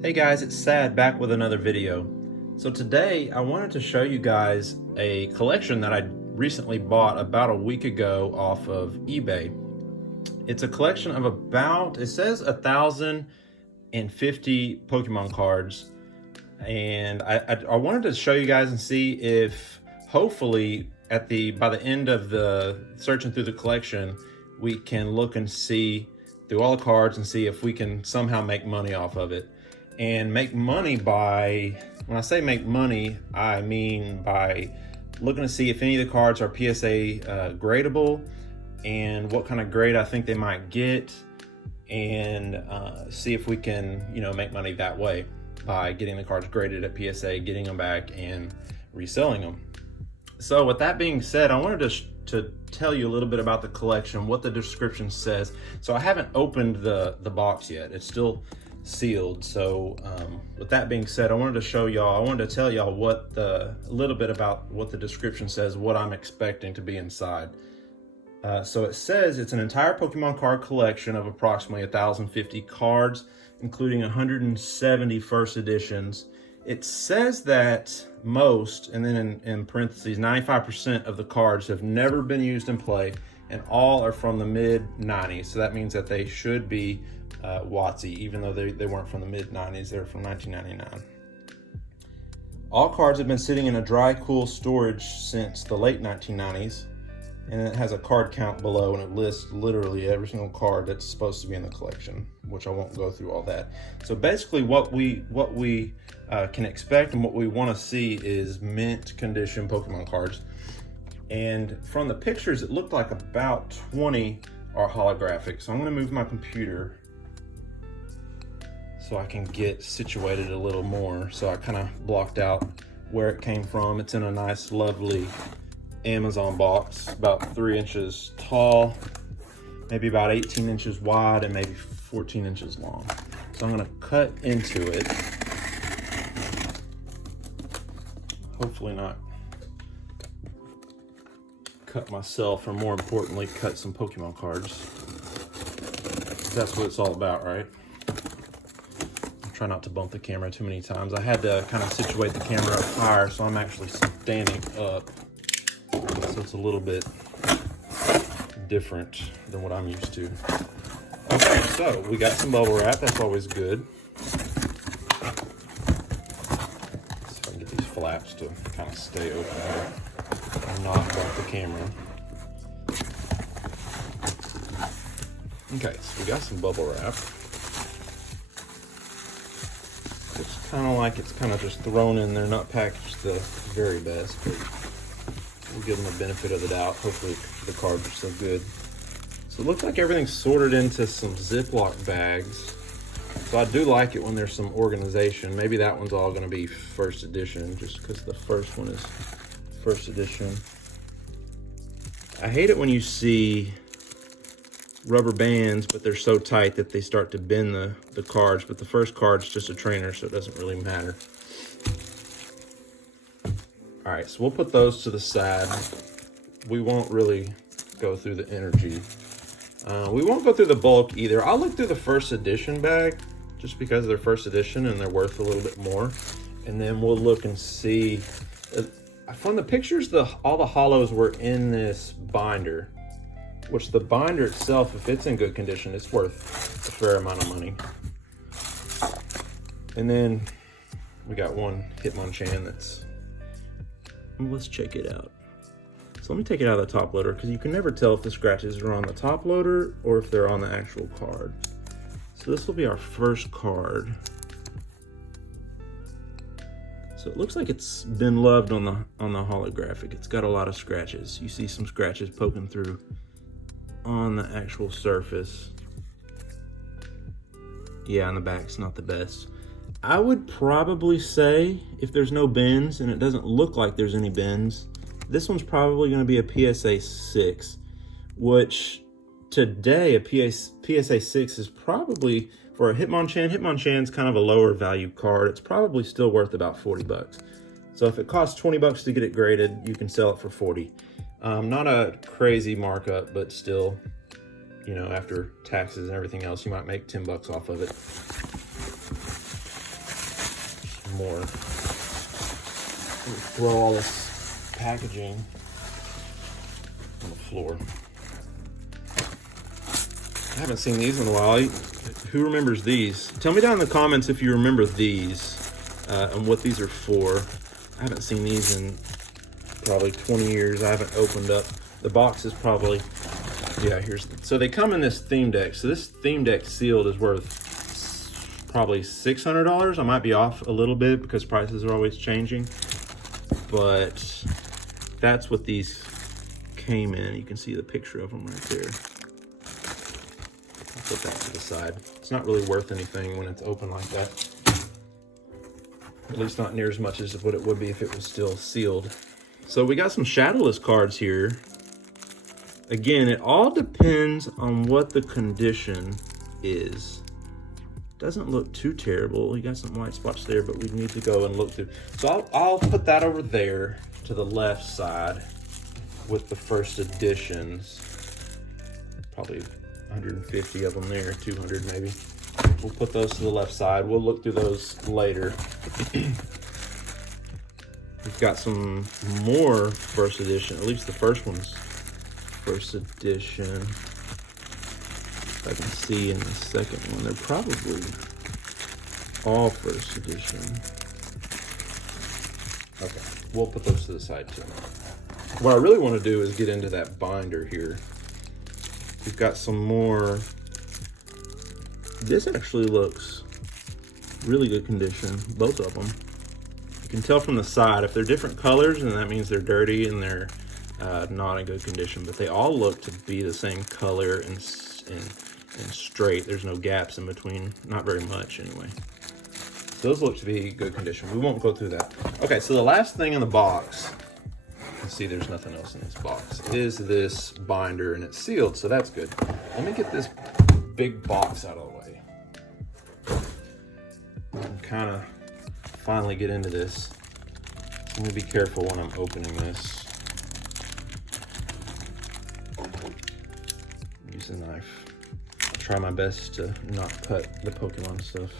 Hey guys, it's Sad back with another video. So today I wanted to show you guys a collection that I recently bought about a week ago off of eBay. It's a collection of about, it says 1,050 Pokemon cards. And I wanted to show you guys and see if hopefully by the end of the searching through the collection, we can look and see through all the cards and see if we can somehow make money off of it. And make money by, when I say make money, I mean by looking to see if any of the cards are PSA gradable and what kind of grade I think they might get, and see if we can, make money that way by getting the cards graded at PSA, getting them back and reselling them. So with that being said, I wanted to tell you a little bit about the collection, what the description says. So I haven't opened the box yet. It's still sealed. So with that being said, I wanted to tell y'all a little bit about what the description says, what I'm expecting to be inside. So it says it's an entire Pokemon card collection of approximately 1,050 cards, including 170 first editions. It says that most, and then in parentheses, 95% of the cards have never been used in play, and all are from the mid-90s. So that means that they should be WotC, even though they weren't from the mid-90s, they're from 1999. All cards have been sitting in a dry, cool storage since the late 1990s, and it has a card count below, and it lists literally every single card that's supposed to be in the collection, which I won't go through all that. So basically what we can expect and what we want to see is mint condition Pokemon cards. And from the pictures, it looked like about 20 are holographic. So I'm going to move my computer so I can get situated a little more. So I kind of blocked out where it came from. It's in a nice, lovely Amazon box, about 3 inches tall, maybe about 18 inches wide, and maybe 14 inches long. So I'm gonna cut into it. Hopefully not cut myself, or more importantly, cut some Pokemon cards. That's what it's all about, right? Try not to bump the camera too many times. I had to kind of situate the camera up higher, so I'm actually standing up. So it's a little bit different than what I'm used to. Okay, so we got some bubble wrap. That's always good. See if I can get these flaps to kind of stay open here and not bump the camera. Okay, so we got some bubble wrap. It's kind of just thrown in there, not packaged the very best, but we'll give them the benefit of the doubt. Hopefully the cards are so good. So it looks like everything's sorted into some Ziploc bags. So I do like it when there's some organization. Maybe that one's all going to be first edition, just because the first one is first edition. I hate it when you see rubber bands, but they're so tight that they start to bend the cards, but the first card's just a trainer, so it doesn't really matter. All right, so we'll put those to the side. We won't really go through the energy. We won't go through the bulk either. I'll look through the first edition bag, just because they're first edition and they're worth a little bit more. And then we'll look and see. From the pictures, all the hollows were in this binder, which the binder itself, if it's in good condition, it's worth a fair amount of money. And then we got one Hitmonchan that's, let's check it out. So let me take it out of the top loader, because you can never tell if the scratches are on the top loader or if they're on the actual card. So this will be our first card. So it looks like it's been loved on the holographic. It's got a lot of scratches. You see some scratches poking through on the actual surface. Yeah, on the back's not the best. I would probably say, if there's no bends, and it doesn't look like there's any bends, this one's probably going to be a PSA 6, which today a PSA 6 is probably, for a Hitmonchan, Hitmonchan's kind of a lower value card. It's probably still worth about 40 bucks. So if it costs 20 bucks to get it graded, you can sell it for 40. Not a crazy markup, but still, after taxes and everything else, you might make 10 bucks off of it. more. Throw all this packaging on the floor. I haven't seen these in a while. Who remembers these? Tell me down in the comments if you remember these and what these are for. I haven't seen these in probably 20 years. I haven't opened up. The box is probably, yeah, so they come in this theme deck. So this theme deck sealed is worth probably $600. I might be off a little bit because prices are always changing. But that's what these came in. You can see the picture of them right there. I'll put that to the side. It's not really worth anything when it's open like that. At least not near as much as what it would be if it was still sealed. So we got some Shadowless cards here. Again, it all depends on what the condition is. Doesn't look too terrible. You got some white spots there, but we need to go and look through. So I'll put that over there to the left side with the first editions. Probably 150 of them there, 200 maybe. We'll put those to the left side. We'll look through those later. We've got some more first edition, at least the first one's first edition. I can see in the second one, they're probably all first edition. Okay, we'll put those to the side too. What I really want to do is get into that binder here. We've got some more. This actually looks really good condition, both of them. You can tell from the side, if they're different colors, then that means they're dirty and they're not in good condition, but they all look to be the same color and straight. There's no gaps in between, not very much anyway. So those look to be good condition. We won't go through that. Okay, so the last thing in the box, you can see there's nothing else in this box, is this binder, and it's sealed, so that's good. Let me get this big box out of the way and kind of finally get into this. So let me be careful when I'm opening this. Use a knife. Try my best to not cut the Pokemon stuff.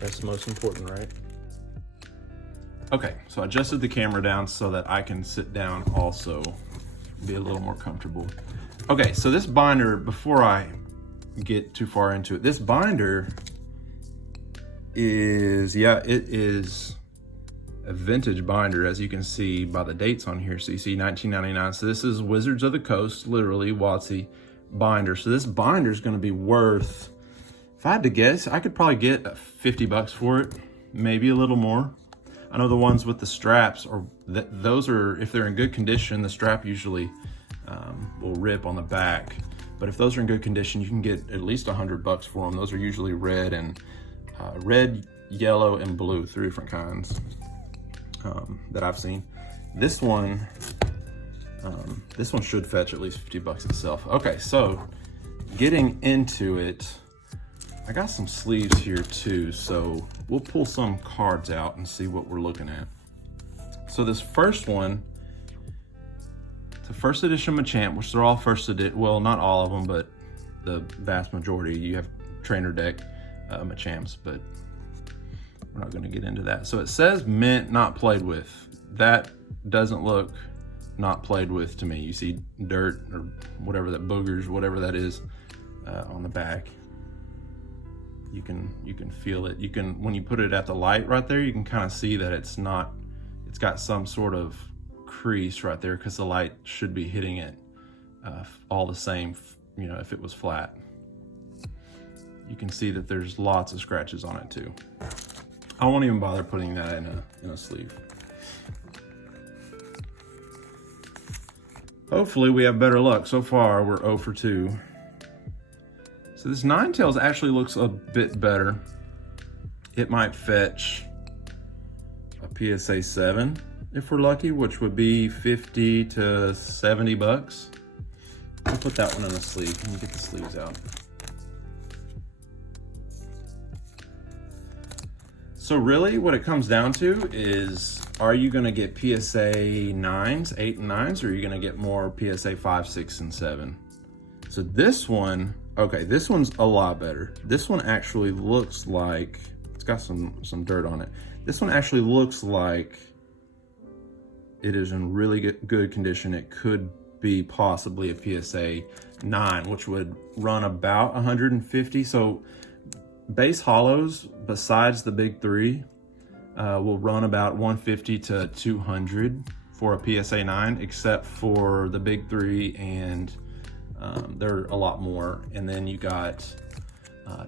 That's the most important, right? Okay, so I adjusted the camera down so that I can sit down also, be a little more comfortable. Okay, so this binder, before I get too far into it, this binder is, yeah, it is a vintage binder, as you can see by the dates on here. So you see 1999. So this is Wizards of the Coast, literally WotC binder. So this binder is going to be worth, if I had to guess, I could probably get 50 bucks for it, maybe a little more. I know the ones with the straps, or those are, if they're in good condition, the strap usually will rip on the back. But if those are in good condition, you can get at least 100 bucks for them. Those are usually red and red, yellow, and blue, 3 different kinds that I've seen. This one should fetch at least 50 bucks itself. Okay, so getting into it, I got some sleeves here too, so we'll pull some cards out and see what we're looking at. So this first one, it's a first edition Machamp, which they're all first edition, well, not all of them, but the vast majority. You have trainer deck Machamps, but we're not gonna get into that. So it says mint, not played with. That doesn't look not played with to me. You see dirt or whatever that, boogers, whatever that is on the back. You can feel it. You can, when you put it at the light right there, you can kind of see that it's got some sort of crease right there, because the light should be hitting it all the same, you know, if it was flat. You can see that there's lots of scratches on it too. I won't even bother putting that in a sleeve. Hopefully we have better luck. So far we're 0 for 2. So this Ninetales actually looks a bit better. It might fetch a PSA 7 if we're lucky, which would be 50 to 70 bucks. I'll put that one in a sleeve. Let me get the sleeves out. So really what it comes down to is, are you gonna get PSA 9s, 8 and 9s, or are you gonna get more PSA 5, 6, and 7? So this one, okay, this one's a lot better. This one actually looks like It's got some dirt on it. This one actually looks like it is in really good condition. It could be possibly a PSA 9, which would run about 150. So base hollows, besides the big three, will run about 150 to 200 for a PSA 9, except for the big three, and they're a lot more. And then you got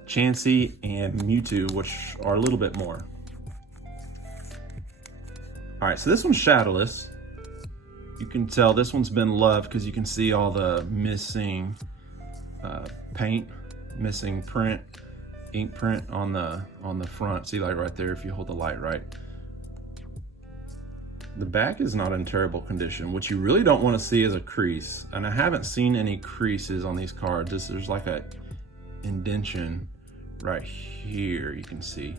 Chansey and Mewtwo, which are a little bit more. All right, so this one's shadowless. You can tell this one's been loved because you can see all the missing paint, missing print, ink print on the front. See, like right there, if you hold the light right. The back is not in terrible condition. What you really don't want to see is a crease, and I haven't seen any creases on these cards. There's like a indentation right here, you can see.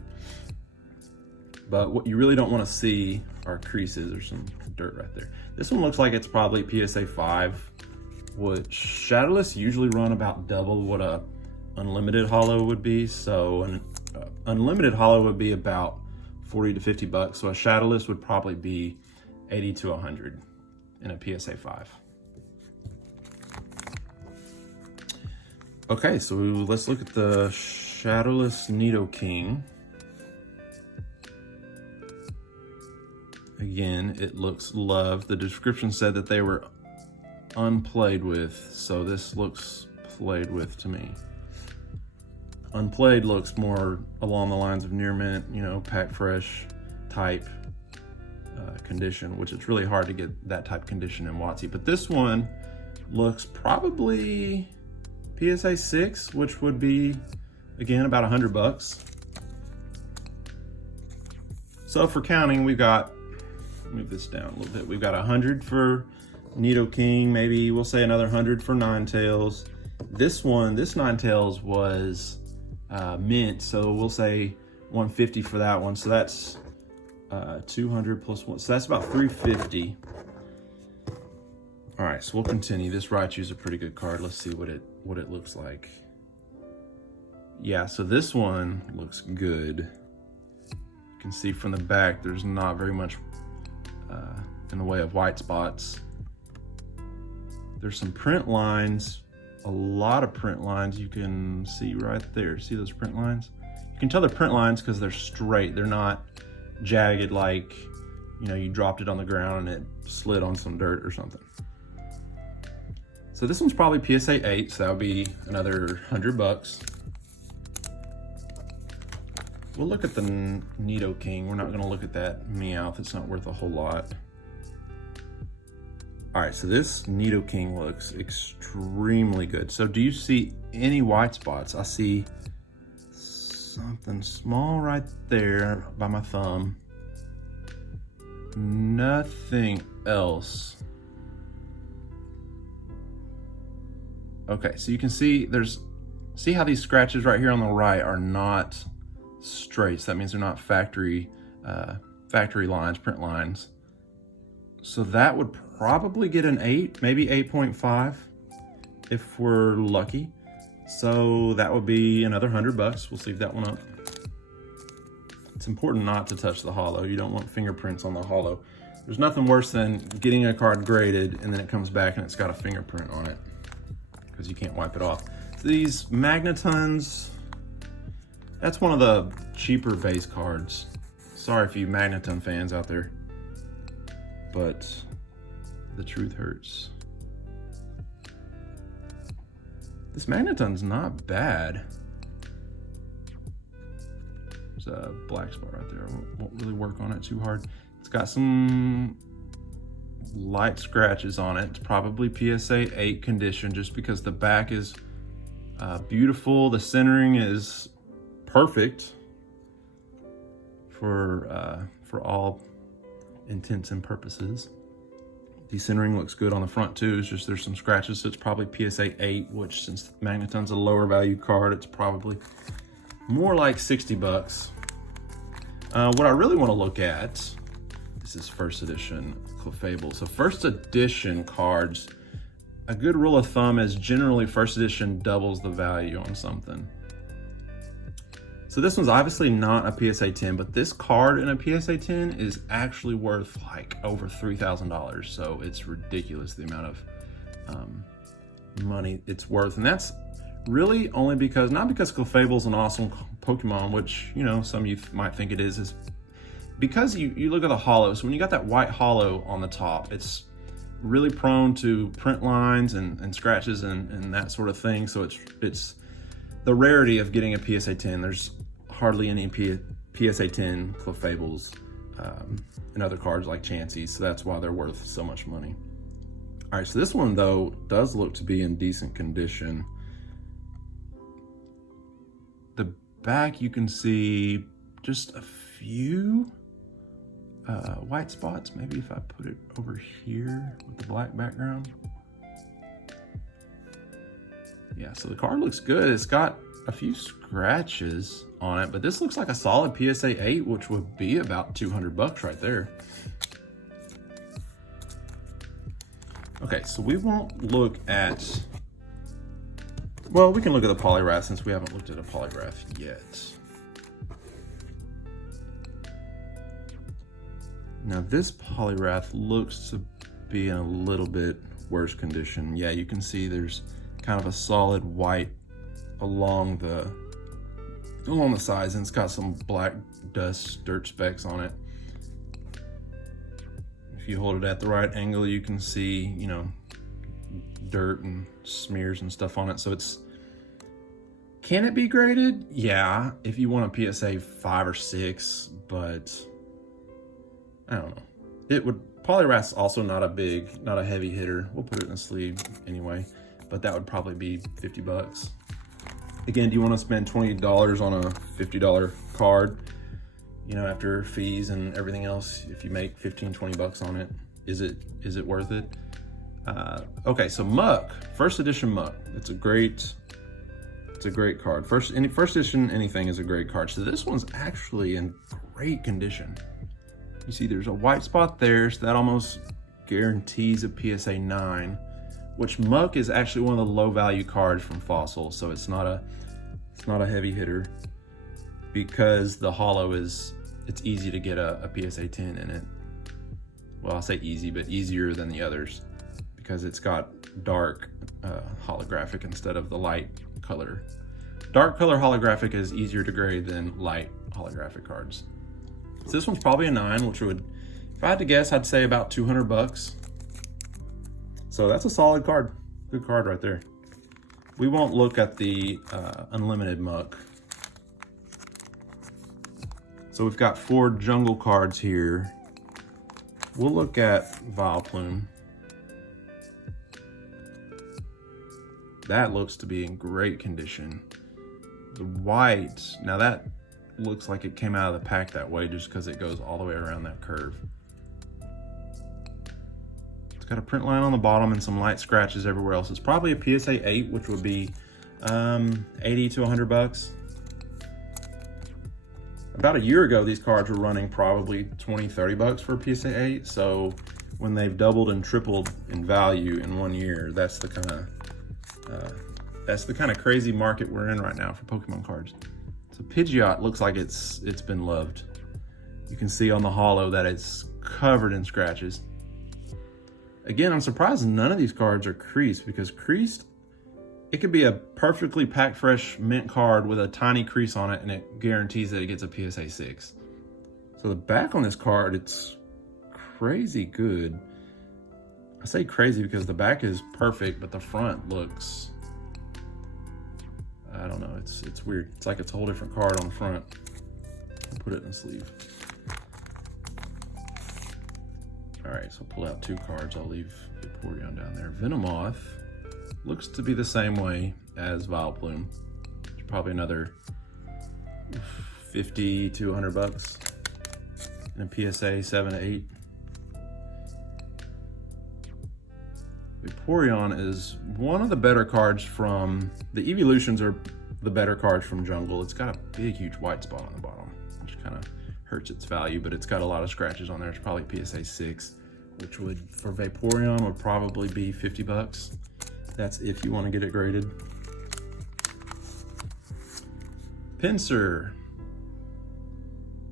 But what you really don't want to see are creases or some dirt right there. This one looks like it's probably PSA 5, which shadowless usually run about double what a unlimited hollow would be. So an unlimited hollow would be about 40 to 50 bucks. So a shadowless would probably be 80 to 100 in a PSA 5. Okay, so let's look at the shadowless Neato King. Again, it looks loved. The description said that they were unplayed with, so this looks played with to me. Unplayed looks more along the lines of near mint, you know, pack fresh type condition, which it's really hard to get that type condition in WotC. But this one looks probably PSA 6, which would be, again, about 100 bucks. So for counting, we've got, move this down a little bit. We've got 100 for Neato King, maybe we'll say another 100 for Ninetales. This one, this Ninetales was mint, so we'll say 150 for that one. So that's 200 plus one, so that's about 350. All right, so we'll continue. This Raichu is a pretty good card. Let's see what it looks like. Yeah, so this one looks good. You can see from the back, there's not very much in the way of white spots. There's some print lines, a lot of print lines you can see right there. See those print lines? You can tell they're print lines because they're straight. They're not jagged like, you know, you dropped it on the ground and it slid on some dirt or something. So this one's probably PSA 8, so that would be another 100 bucks. We'll look at the Neato King. We're not gonna look at that Meowth. It's not worth a whole lot. All right, so this Neato King looks extremely good. So do you see any white spots? I see something small right there by my thumb. Nothing else. Okay, so you can see see how these scratches right here on the right are not straight. So that means they're not factory lines, print lines. So that would probably get an 8, maybe 8.5 if we're lucky. So that would be another 100 bucks. We'll leave that one up. It's important not to touch the hollow. You don't want fingerprints on the hollow. There's nothing worse than getting a card graded and then it comes back and it's got a fingerprint on it because you can't wipe it off. So these Magnetons, that's one of the cheaper base cards. Sorry for you Magneton fans out there, but the truth hurts. This Magneton's not bad. There's a black spot right there. I won't really work on it too hard. It's got some light scratches on it. It's probably PSA 8 condition just because the back is beautiful. The centering is perfect for all intents and purposes. Decentering looks good on the front too. It's just there's some scratches, so it's probably PSA 8, which since Magneton's a lower value card, it's probably more like 60 bucks. What I really want to look at, this is first edition Clefable. So first edition cards, a good rule of thumb is generally first edition doubles the value on something. So this one's obviously not a PSA 10, but this card in a PSA 10 is actually worth like over $3,000. So it's ridiculous the amount of money it's worth. And that's really only because, not because Clefable's an awesome Pokemon, which, you know, some of you might think it is because you look at the holo. So when you got that white holo on the top, it's really prone to print lines and scratches and that sort of thing. So it's the rarity of getting a PSA 10. There's hardly any PSA 10 Clefables and other cards like Chansey's, so that's why they're worth so much money. All right, so this one though does look to be in decent condition. The back, you can see just a few white spots. Maybe if I put it over here with the black background. Yeah, so the card looks good. It's got a few scratches on it, but this looks like a solid PSA 8, which would be about 200 bucks right there. Okay, so we won't look at, well, we can look at the Polywrath since we haven't looked at a Polywrath yet. Now this Polywrath looks to be in a little bit worse condition. Yeah, you can see there's kind of a solid white along the sides, and it's got some black dust, dirt specks on it. If you hold it at the right angle, you can see, you know, dirt and smears and stuff on it. So can it be graded? Yeah, if you want a PSA 5 or 6, but I don't know. It would, Poliwrath's also not a heavy hitter. We'll put it in the sleeve anyway, but that would probably be 50 bucks. Again, do you want to spend $20 on a $50 card? You know, after fees and everything else, if you make 15, 20 bucks on it, is it worth it? Okay, so Muck, first edition Muck. It's a great card. First edition anything is a great card. So this one's actually in great condition. You see there's a white spot there, so that almost guarantees a PSA 9, which Muck is actually one of the low value cards from Fossil, so it's not a heavy hitter because the holo it's easy to get a PSA 10 in it. Well, I'll say easy, but easier than the others because it's got dark holographic instead of the light color. Dark color holographic is easier to grade than light holographic cards. So this one's probably a 9, which would, if I had to guess, I'd say about 200 bucks. So that's a solid card. Good card right there. We won't look at the unlimited Muck. So we've got 4 jungle cards here. We'll look at Vileplume. That looks to be in great condition. The white, now that looks like it came out of the pack that way just because it goes all the way around that curve. It's got a print line on the bottom and some light scratches everywhere else. It's probably a PSA 8, which would be 80 to 100 bucks. About a year ago, these cards were running probably 20, 30 bucks for a PSA 8. So when they've doubled and tripled in value in 1 year, that's the kind of crazy market we're in right now for Pokemon cards. So Pidgeot looks like it's been loved. You can see on the holo that it's covered in scratches. Again, I'm surprised none of these cards are creased, because creased, it could be a perfectly packed fresh mint card with a tiny crease on it and it guarantees that it gets a PSA 6. So the back on this card, it's crazy good. I say crazy because the back is perfect, but the front looks, I don't know, it's weird. It's like it's a whole different card on the front. I'll put it in the sleeve. All right, so pull out 2 cards. I'll leave Vaporeon down there. Venomoth looks to be the same way as Vileplume. It's probably another 50 to 100 bucks in a PSA 7 to 8. Vaporeon is one of the better cards from, the evolutions are the better cards from Jungle. It's got a big, huge white spot on the bottom, which kind of hurts its value, but it's got a lot of scratches on there. It's probably PSA 6, which would, for Vaporeon, would probably be 50 bucks. That's if you want to get it graded. Pinsir.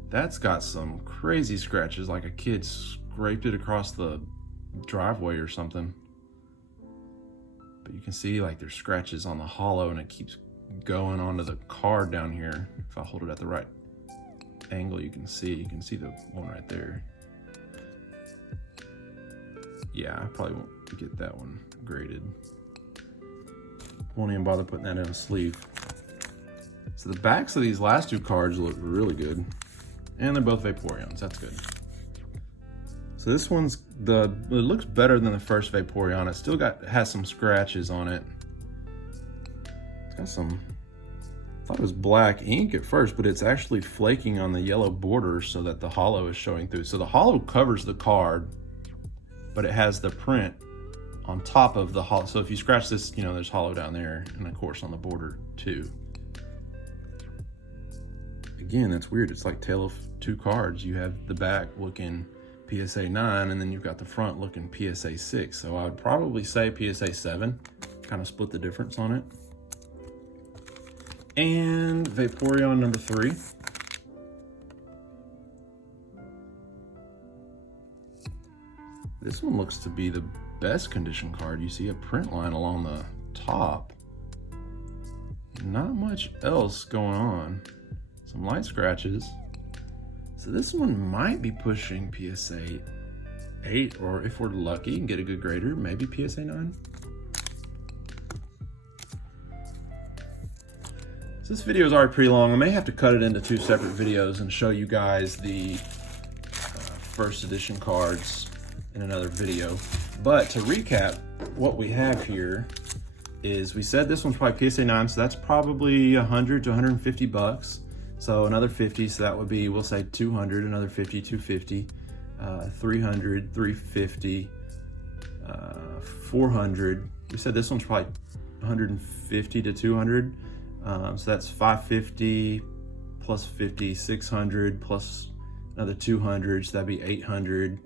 That's got some crazy scratches, like a kid scraped it across the driveway or something. But you can see like there's scratches on the hollow, and it keeps going onto the card down here. If I hold it at the right angle, you can see the one right there. Yeah, I probably won't get that one graded. Won't even bother putting that in a sleeve. So the backs of these last two cards look really good. And they're both Vaporeons, that's good. So this one's it looks better than the first Vaporeon. It still has some scratches on it. It's got some, I thought it was black ink at first, but it's actually flaking on the yellow border so that the hollow is showing through. So the hollow covers the card, but it has the print on top of the hollow. So if you scratch this, you know, there's hollow down there, and of course on the border too. Again, that's weird. It's like Tale of Two Cards. You have the back looking PSA 9, and then you've got the front looking PSA 6. So I would probably say PSA 7, kind of split the difference on it. And Vaporeon number 3. This one looks to be the best condition card. You see a print line along the top. Not much else going on. Some light scratches. So this one might be pushing PSA 8, or if we're lucky and get a good grader, maybe PSA 9. So this video is already pretty long. I may have to cut it into 2 separate videos and show you guys the first edition cards in another video. But to recap, what we have here is, we said this one's probably PSA 9, so that's probably 100 to 150 bucks. So another 50, so that would be, we'll say 200, another 50, 250, 300, 350, 400. We said this one's probably 150 to 200. So that's 550 plus 50, 600 plus another 200, so that'd be 800,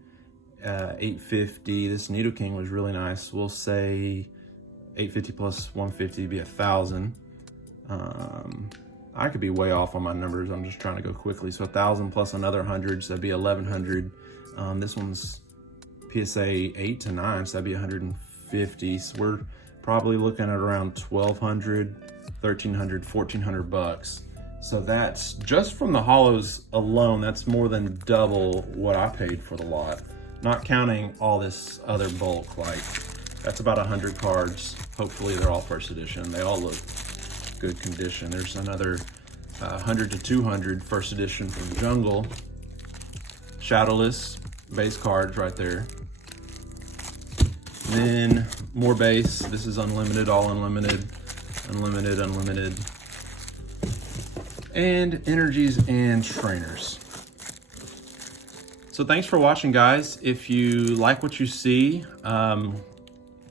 850. This Neato King was really nice. We'll say 850 plus 150 would be 1,000. I could be way off on my numbers. I'm just trying to go quickly. So 1,000 plus another 100, so that'd be 1,100. This one's PSA 8 to 9, so that'd be 150. So we're probably looking at around 1,200, 1,300, 1,400 bucks. So that's just from the hollows alone. That's more than double what I paid for the lot. Not counting all this other bulk. Like, that's about 100 cards. Hopefully they're all first edition. They all look good condition. There's another 100 to 200 first edition from Jungle. Shadowless base cards right there. Then more base. This is unlimited, all unlimited, unlimited, unlimited. And energies and trainers. So thanks for watching, guys. If you like what you see,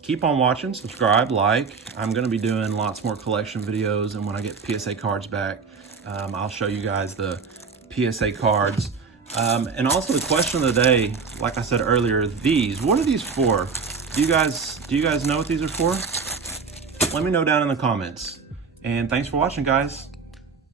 keep on watching, subscribe, like. I'm gonna be doing lots more collection videos, and when I get PSA cards back, I'll show you guys the PSA cards. And also the question of the day, like I said earlier, these, what are these for? Do you guys know what these are for? Let me know down in the comments. And thanks for watching, guys.